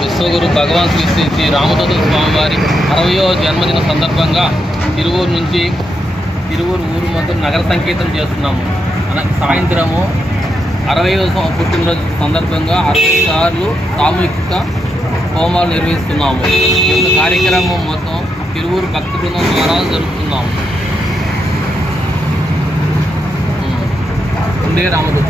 విశ్వగురు భగవాన్ శ్రీ శ్రీ శ్రీ రామదూత స్వామివారి 60వ జన్మదిన సందర్భంగా తిరువూరు ఊరు మొత్తం నగర సంకీర్తన చేస్తున్నాము. సాయంత్రము 60వ పుట్టినరోజు సందర్భంగా 60 సార్లు సామూహిక హోమాలు నిర్వహిస్తున్నాము. ఈ యొక్క కార్యక్రమం మొత్తం తిరువూరు భక్త బృందం ద్వారా జరుపుతున్నాము. ఉండే రామదూత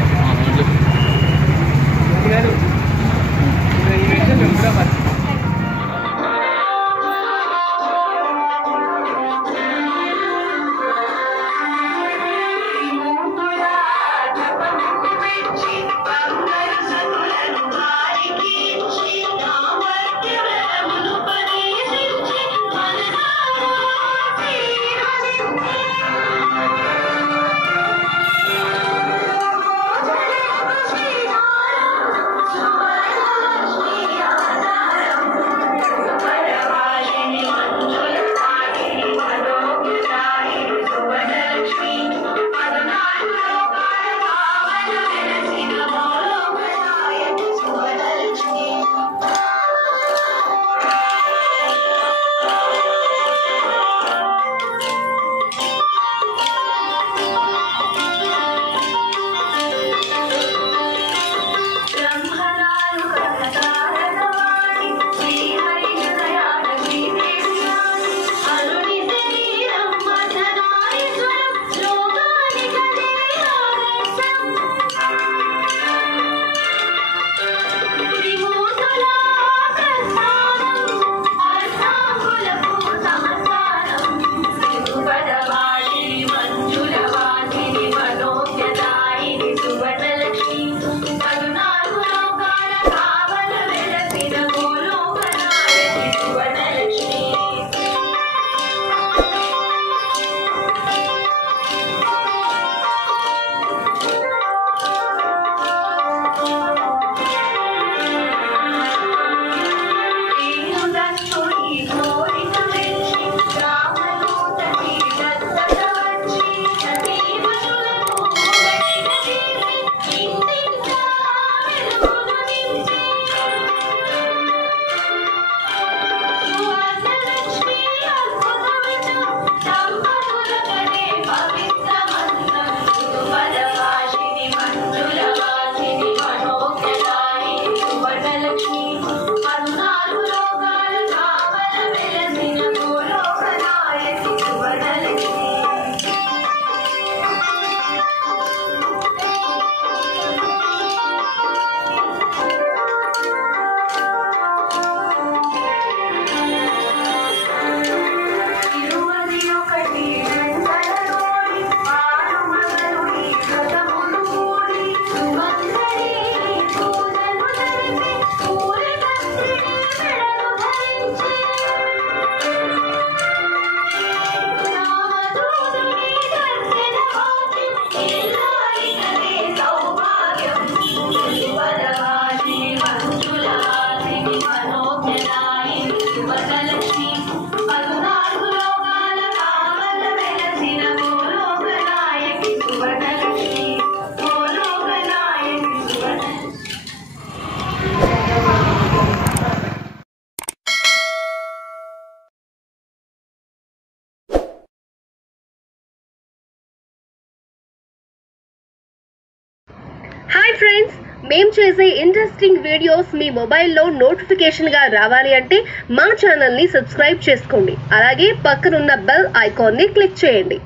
హాయ్ ఫ్రెండ్స్, మేము చేసే ఇంట్రెస్టింగ్ వీడియోస్ మీ మొబైల్లో నోటిఫికేషన్గా రావాలి అంటే మా ఛానల్ని సబ్స్క్రైబ్ చేసుకోండి. అలాగే పక్కనున్న బెల్ ఐకాన్ని క్లిక్ చేయండి.